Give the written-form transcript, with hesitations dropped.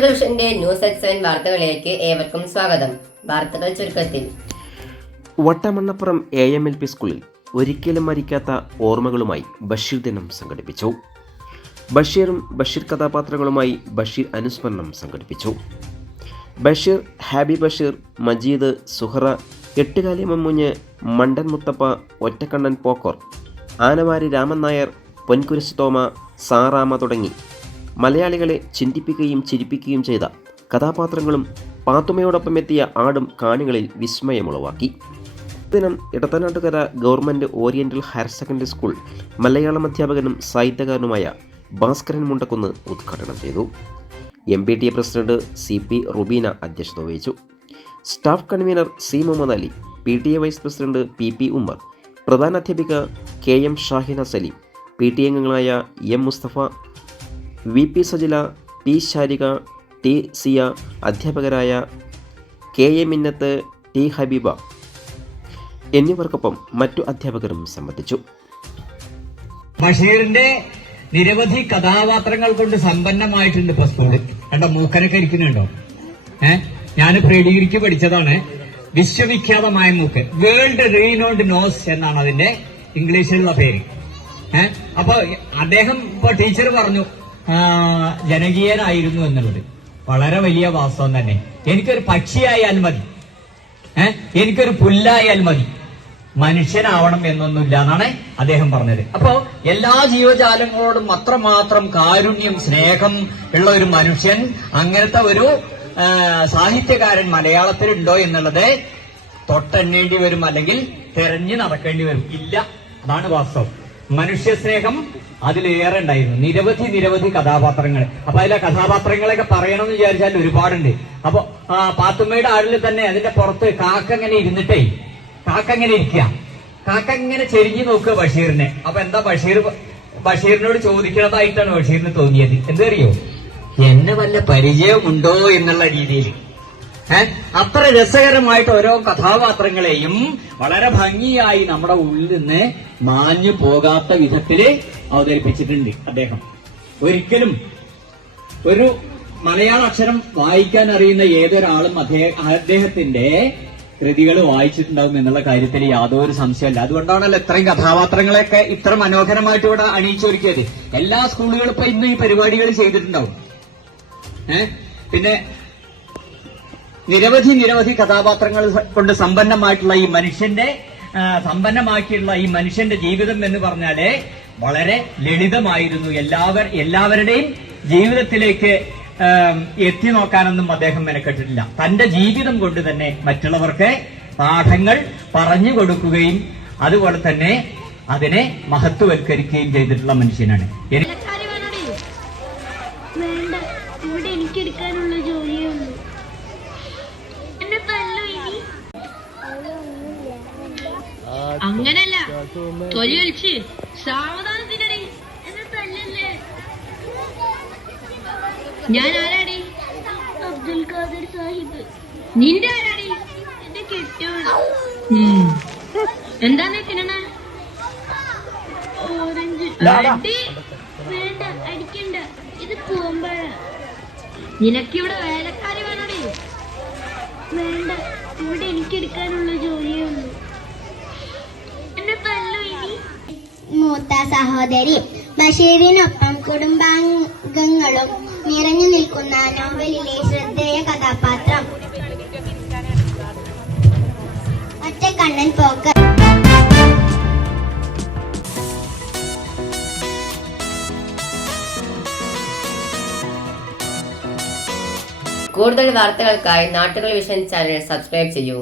നാട്ടുകൾ വിഷന്റെ news at 7 വാർത്തകളിലേക്ക് ഏവർക്കും സ്വാഗതം. വാർത്തകൾ ചുരുക്കത്തിൽ. വട്ടമണ്ണപ്പുറം AMLP സ്കൂളിൽ ഒരിക്കലും മരിക്കാത്ത ഓർമ്മകളുമായി ബഷീർ ദിനം സംഘടിപ്പിച്ചു. ബഷീറും ബഷീർ കഥാപാത്രങ്ങളുമായി ബഷീർ അനുസ്മരണം സംഘടിപ്പിച്ചു. ബഷീർ, ഹാബി ബഷീർ, മജീദ്, സുഹറ, എട്ടുകാലി മമ്മൂഞ്ഞ്, മണ്ടൻ മുത്തപ്പ, ഒറ്റക്കണ്ണൻ പോക്കോർ, ആനവാരി രാമൻ നായർ, പൊൻകുരിശ് തോമ, സാറാമ തുടങ്ങി മലയാളികളെ ചിന്തിപ്പിക്കുകയും ചിരിപ്പിക്കുകയും ചെയ്ത കഥാപാത്രങ്ങളും പാത്തുമ്മയോടൊപ്പം എത്തിയ ആടും കാണികളിൽ വിസ്മയമുളവാക്കി. ദിനം Edathanattukara government oriental higher secondary school Malayalam അധ്യാപകനും സാഹിത്യകാരനുമായ ഭാസ്കരൻ മുണ്ടക്കുന്ന് ഉദ്ഘാടനം ചെയ്തു. MPTA പ്രസിഡന്റ് CP റുബീന അധ്യക്ഷത വഹിച്ചു. Staff convener C Muhammad Ali, PTA vice president PP Ummer, പ്രധാനാധ്യാപിക KM ഷാഹിന സലീം, PTA അംഗങ്ങളായ M Mustafa, VP Sajila, T Sharika, T Siya, അധ്യാപകരായ KA മിന്നത്ത്, T ഹബീബ എന്നിവർക്കൊപ്പം മറ്റു അധ്യാപകരും സംബന്ധിച്ചു. ബഷീറിന്റെ നിരവധി കഥാപാത്രങ്ങൾ കൊണ്ട് സമ്പന്നമായിട്ടുണ്ട് ഇപ്പൊ സ്കൂളിൽ. കണ്ടോ, മൂക്കനൊക്കെ ഇരിക്കുന്നുണ്ടോ? ഞാൻ പ്രീഡിഗ്രിക്ക് പഠിച്ചതാണ്. വിശ്വവിഖ്യാതമായ മൂക്ക്, വേൾഡ് റീനോൾഡ് നോസ് എന്നാണ് അതിന്റെ ഇംഗ്ലീഷിലുള്ള പേര്. അപ്പൊ അദ്ദേഹം ഇപ്പൊ ടീച്ചർ പറഞ്ഞു ജനകീയനായിരുന്നു എന്നുള്ളത് വളരെ വലിയ വാസ്തവം തന്നെ. എനിക്കൊരു പക്ഷിയായാൽ മതി, എനിക്കൊരു പുല്ലായാൽ മതി, മനുഷ്യനാവണം എന്നൊന്നുമില്ല എന്നാണ് അദ്ദേഹം പറഞ്ഞത്. അപ്പോ എല്ലാ ജീവജാലങ്ങളോടും അത്രമാത്രം കാരുണ്യം, സ്നേഹം ഉള്ള ഒരു മനുഷ്യൻ, അങ്ങനത്തെ ഒരു സാഹിത്യകാരൻ മലയാളത്തിലുണ്ടോ എന്നുള്ളത് തൊട്ടെണ്ണേണ്ടി വരും, അല്ലെങ്കിൽ തെരഞ്ഞു നടക്കേണ്ടി വരും. ഇല്ല, അതാണ് വാസ്തവം. മനുഷ്യസ്നേഹം അതിലേറെ ഉണ്ടായിരുന്നു. നിരവധി കഥാപാത്രങ്ങൾ. അപ്പൊ അതിലെ കഥാപാത്രങ്ങളൊക്കെ പറയണമെന്ന് വിചാരിച്ചാൽ ഒരുപാടുണ്ട്. അപ്പൊ പാത്തുമ്മയുടെ ആടിൽ തന്നെ അതിന്റെ പുറത്ത് കാക്ക ഇങ്ങനെ ഇരുന്നിട്ടേ, കാക്ക ഇങ്ങനെ ഇരിക്കുക, കാക്ക ഇങ്ങനെ ചെരിഞ്ഞു നോക്കുക ബഷീറിനെ. അപ്പൊ എന്താ ബഷീറിനോട് ചോദിക്കണതായിട്ടാണ് ബഷീറിന് തോന്നിയത്. എന്തറിയോ, എന്നെ വല്ല പരിചയമുണ്ടോ എന്നുള്ള രീതിയിൽ. അത്ര രസകരമായിട്ട് ഓരോ കഥാപാത്രങ്ങളെയും വളരെ ഭംഗിയായി നമ്മുടെ ഉള്ളിൽ നിന്ന് മാഞ്ഞു പോകാത്ത വിധത്തില് അവതരിപ്പിച്ചിട്ടുണ്ട് അദ്ദേഹം. ഒരിക്കലും ഒരു മലയാള അക്ഷരം വായിക്കാൻ അറിയുന്ന ഏതൊരാളും അദ്ദേഹത്തിന്റെ കൃതികൾ വായിച്ചിട്ടുണ്ടാവും എന്നുള്ള കാര്യത്തിൽ യാതൊരു സംശയമല്ല. അതുകൊണ്ടാണല്ലോ ഇത്രയും കഥാപാത്രങ്ങളെയൊക്കെ ഇത്ര മനോഹരമായിട്ട് ഇവിടെ അണിയിച്ചൊരുക്കിയത്. എല്ലാ സ്കൂളുകളും ഇപ്പൊ ഇന്ന് ഈ പരിപാടികൾ ചെയ്തിട്ടുണ്ടാവും. പിന്നെ നിരവധി കഥാപാത്രങ്ങൾ കൊണ്ട് സമ്പന്നമായിട്ടുള്ള ഈ മനുഷ്യന്റെ ജീവിതം എന്ന് പറഞ്ഞാല് വളരെ ലളിതമായിരുന്നു. എല്ലാവരുടെയും ജീവിതത്തിലേക്ക് എത്തി നോക്കാനൊന്നും അദ്ദേഹം മെനക്കെട്ടിട്ടില്ല. തന്റെ ജീവിതം കൊണ്ട് തന്നെ മറ്റുള്ളവർക്ക് പാഠങ്ങൾ പറഞ്ഞു കൊടുക്കുകയും അതുപോലെ തന്നെ അതിനെ മഹത്വവൽക്കരിക്കുകയും ചെയ്തിട്ടുള്ള മനുഷ്യനാണ്. അങ്ങനല്ല, തൊലി വലിച്ച് സാവധാനത്തിനടി എന്നെ തല്ലല്ലേ. ഞാൻ ആരാടി? അബ്ദുൽ ഖാദർ സാഹിബ്. നിന്റെ ആരാടി? എന്റെ കെട്ടിയോൻ. എന്താന്ന് തിന്നണ? ഓറഞ്ച്. വേണ്ട, അടിക്കണ്ട, ഇത് പൂമ്പഴ. നിനക്കിവിടെ വേലക്കാരി വേണോടി? വേണ്ട, ഇവിടെ എനിക്കെടുക്കാനുള്ള ജോലിയേ ഉള്ളൂ. മൂത്ത സഹോദരി ബഷീറിനൊപ്പം കുടുംബാംഗങ്ങളും നിറഞ്ഞു നിൽക്കുന്ന നോവലിലെ ശ്രദ്ധേയ കഥാപാത്രം ഒറ്റക്കണ്ണൻ പോക്കർ. കൂടുതൽ വാർത്തകൾക്കായി നാട്ടുകൾ വിഷൻ ചാനൽ സബ്സ്ക്രൈബ് ചെയ്യൂ.